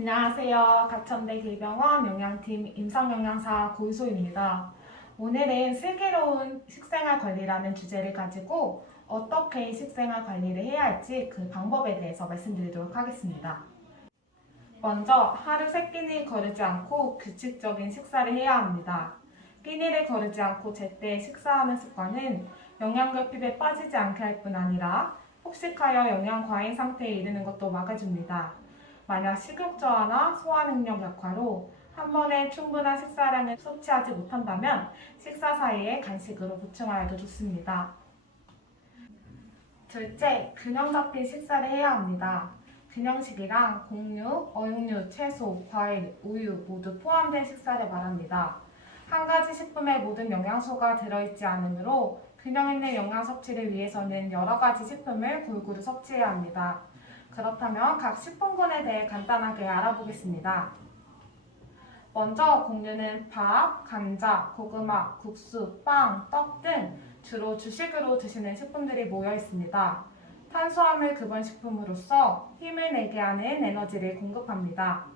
안녕하세요. 가천대 길병원 영양팀 임상영양사 고유소입니다. 오늘은 슬기로운 식생활 관리라는 주제를 가지고 어떻게 식생활 관리를 해야 할지 그 방법에 대해서 말씀드리도록 하겠습니다. 먼저 하루 3끼니 거르지 않고 규칙적인 식사를 해야 합니다. 끼니를 거르지 않고 제때 식사하는 습관은 영양결핍에 빠지지 않게 할 뿐 아니라 폭식하여 영양 과잉 상태에 이르는 것도 막아줍니다. 만약 식욕 저하나 소화 능력 약화로 한 번에 충분한 식사량을 섭취하지 못한다면 식사 사이에 간식으로 보충하여도 좋습니다. 둘째, 균형 잡힌 식사를 해야 합니다. 균형식이란 곡류, 어육류, 채소, 과일, 우유 모두 포함된 식사를 말합니다. 한 가지 식품에 모든 영양소가 들어있지 않으므로 균형 있는 영양 섭취를 위해서는 여러 가지 식품을 골고루 섭취해야 합니다. 그렇다면 각 식품군에 대해 간단하게 알아보겠습니다. 먼저 곡류는 밥, 감자, 고구마, 국수, 빵, 떡 등 주로 주식으로 드시는 식품들이 모여 있습니다. 탄수화물 근원 식품으로서 힘을 내게 하는 에너지를 공급합니다.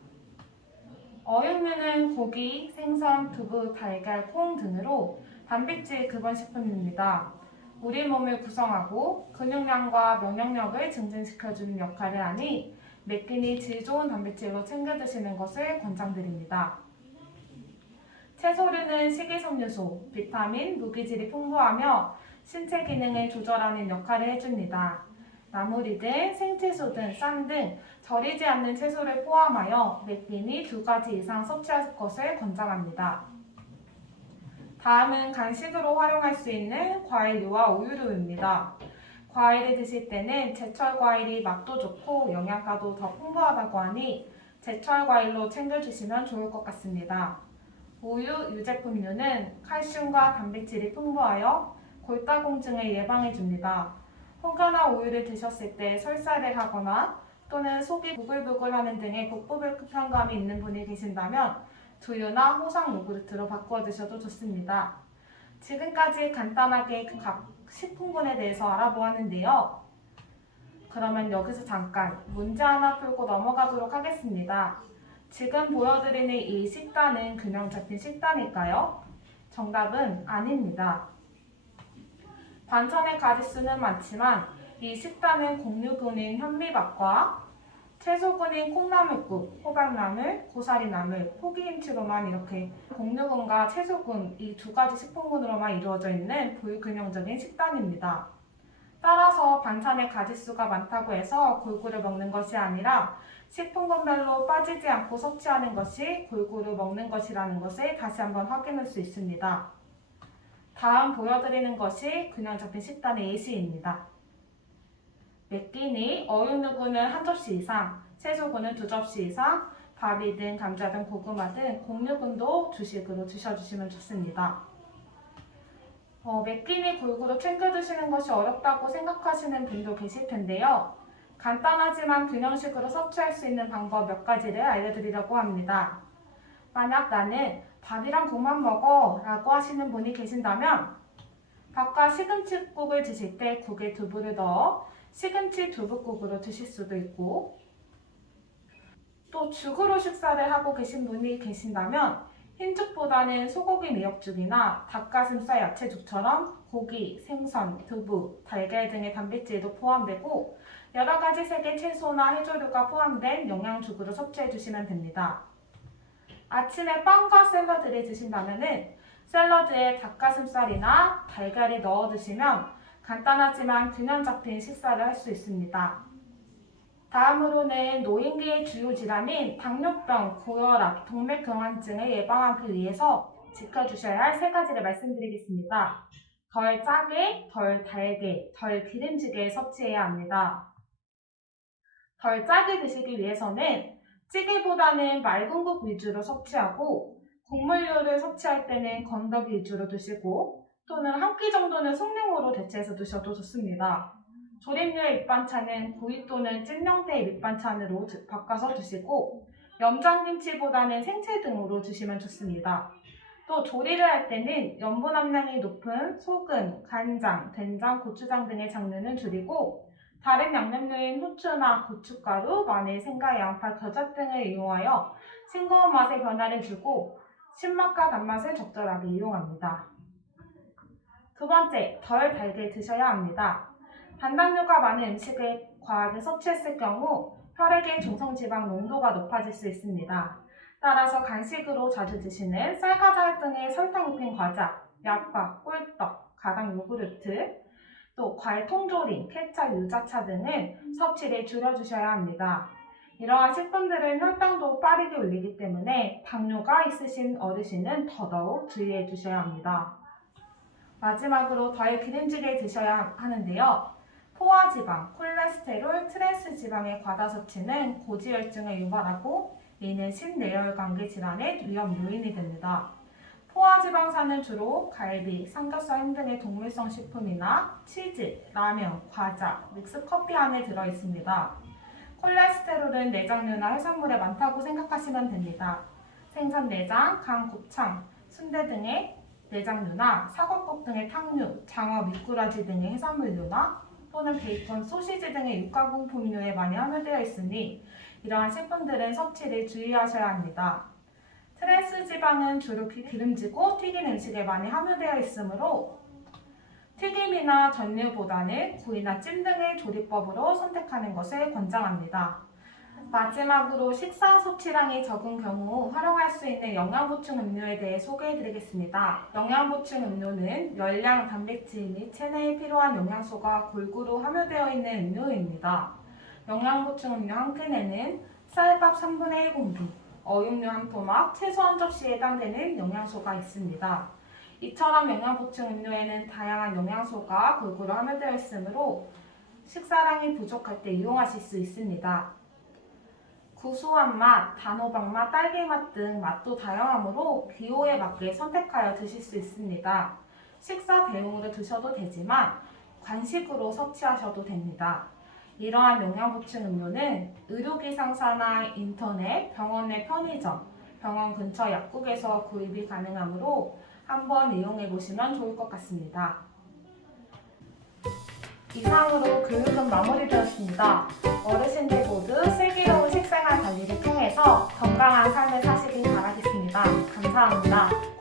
어육류는 고기, 생선, 두부, 달걀, 콩 등으로 단백질 근원 식품입니다. 우리 몸을 구성하고 근육량과 면역력을 증진시켜주는 역할을 하니 매 끼니 질 좋은 단백질로 챙겨 드시는 것을 권장드립니다. 채소류는 식이섬유소, 비타민, 무기질이 풍부하며 신체 기능을 조절하는 역할을 해줍니다. 나물이든 생채소든 쌈 등 절이지 않는 채소를 포함하여 매 끼니 2가지 이상 섭취할 것을 권장합니다. 다음은 간식으로 활용할 수 있는 과일류와 우유류입니다. 과일을 드실 때는 제철 과일이 맛도 좋고 영양가도 더 풍부하다고 하니 제철 과일로 챙겨주시면 좋을 것 같습니다. 우유, 유제품류는 칼슘과 단백질이 풍부하여 골다공증을 예방해줍니다. 혹여나 우유를 드셨을 때 설사를 하거나 또는 속이 부글부글하는 등의 복부 불편감이 있는 분이 계신다면 두유나 호상 요구르트로 바꾸어 드셔도 좋습니다. 지금까지 간단하게 각 식품군에 대해서 알아보았는데요. 그러면 여기서 잠깐 문제 하나 풀고 넘어가도록 하겠습니다. 지금 보여드리는 이 식단은 균형 잡힌 식단일까요? 정답은 아닙니다. 반찬의 가짓수는 많지만 이 식단은 곡류군인 현미밥과 채소군인 콩나물국, 호박나물, 고사리나물, 포기김치로만 이렇게 곡류군과 채소군 이 2가지 식품군으로만 이루어져 있는 불균형적인 식단입니다. 따라서 반찬의 가짓수가 많다고 해서 골고루 먹는 것이 아니라 식품군별로 빠지지 않고 섭취하는 것이 골고루 먹는 것이라는 것을 다시 한번 확인할 수 있습니다. 다음 보여드리는 것이 균형 잡힌 식단의 예시입니다. 매 끼니 어육류군은 1접시 이상, 채소군은 2접시 이상, 밥이든 감자든 고구마 등 곡류군도 주식으로 드셔주시면 좋습니다. 매 끼니 골고루 챙겨 드시는 것이 어렵다고 생각하시는 분도 계실 텐데요. 간단하지만 균형식으로 섭취할 수 있는 방법 몇 가지를 알려드리려고 합니다. 만약 나는 밥이랑 국만 먹어 라고 하시는 분이 계신다면 밥과 시금치국을 드실 때 국에 두부를 넣어 시금치 두부국으로 드실 수도 있고 또 죽으로 식사를 하고 계신 분이 계신다면 흰죽보다는 소고기 미역죽이나 닭가슴살 야채죽처럼 고기, 생선, 두부, 달걀 등의 단백질도 포함되고 여러 가지 색의 채소나 해조류가 포함된 영양죽으로 섭취해 주시면 됩니다. 아침에 빵과 샐러드를 드신다면 샐러드에 닭가슴살이나 달걀을 넣어 드시면 간단하지만 균형 잡힌 식사를 할 수 있습니다. 다음으로는 노인기의 주요 질환인 당뇨병, 고혈압, 동맥경화증을 예방하기 위해서 지켜주셔야 할 3가지를 말씀드리겠습니다. 덜 짜게, 덜 달게, 덜 기름지게 섭취해야 합니다. 덜 짜게 드시기 위해서는 찌개보다는 맑은 국 위주로 섭취하고 국물류를 섭취할 때는 건더기 위주로 드시고 또는 한 끼 정도는 속량으로 대체해서 드셔도 좋습니다. 조림류의 밑반찬은 구이 또는 찜 형태의 밑반찬으로 바꿔서 드시고 염장김치보다는 생채 등으로 드시면 좋습니다. 또 조리를 할 때는 염분 함량이 높은 소금, 간장, 된장, 고추장 등의 장르는 줄이고 다른 양념류인 후추나 고춧가루, 마늘, 생강, 양파, 겨자 등을 이용하여 싱거운 맛의 변화를 주고 신맛과 단맛을 적절하게 이용합니다. 두 번째, 덜 달게 드셔야 합니다. 단당류가 많은 음식을 과하게 섭취했을 경우 혈액의 중성지방 농도가 높아질 수 있습니다. 따라서 간식으로 자주 드시는 쌀과자 등의 설탕 입힌 과자, 약과, 꿀떡, 가당 요구르트, 또 과일 통조림, 케찹, 유자차 등은 섭취를 줄여주셔야 합니다. 이러한 식품들은 혈당도 빠르게 올리기 때문에 당뇨가 있으신 어르신은 더더욱 주의해 주셔야 합니다. 마지막으로 덜 기름지게 드셔야 하는데요. 포화지방, 콜레스테롤, 트랜스지방의 과다 섭취는 고지혈증을 유발하고 이는 신내열관계 질환의 위험 요인이 됩니다. 포화지방산은 주로 갈비, 삼겹살 햄 등의 동물성 식품이나 치즈, 라면, 과자, 믹스커피 안에 들어있습니다. 콜레스테롤은 내장류나 해산물에 많다고 생각하시면 됩니다. 생선 내장, 간, 곱창, 순대 등의 내장류나 사골국 등의 탕류, 장어, 미꾸라지 등의 해산물류나 또는 베이컨, 소시지 등의 육가공품류에 많이 함유되어 있으니 이러한 식품들은 섭취를 주의하셔야 합니다. 트랜스 지방은 주로 기름지고 튀긴 음식에 많이 함유되어 있으므로 튀김이나 전류보다는 구이나 찜 등의 조리법으로 선택하는 것을 권장합니다. 마지막으로 식사 섭취량이 적은 경우 활용할 수 있는 영양보충 음료에 대해 소개해드리겠습니다. 영양보충 음료는 열량, 단백질 및 체내에 필요한 영양소가 골고루 함유되어 있는 음료입니다. 영양보충 음료 한 캔에는 쌀밥 3분의 1공기, 어육류 한 토막, 채소 한 접시에 해당되는 영양소가 있습니다. 이처럼 영양보충 음료에는 다양한 영양소가 골고루 함유되어 있으므로 식사량이 부족할 때 이용하실 수 있습니다. 구수한 맛, 단호박 맛, 딸기 맛 등 맛도 다양하므로 기호에 맞게 선택하여 드실 수 있습니다. 식사 대용으로 드셔도 되지만 간식으로 섭취하셔도 됩니다. 이러한 영양보충 음료는 의료기 상사나 인터넷, 병원 내 편의점, 병원 근처 약국에서 구입이 가능하므로 한번 이용해 보시면 좋을 것 같습니다. 이상으로 교육은 마무리되었습니다. 어르신들 모두 슬기로운 식생활 관리를 통해서 건강한 삶을 사시길 바라겠습니다. 감사합니다.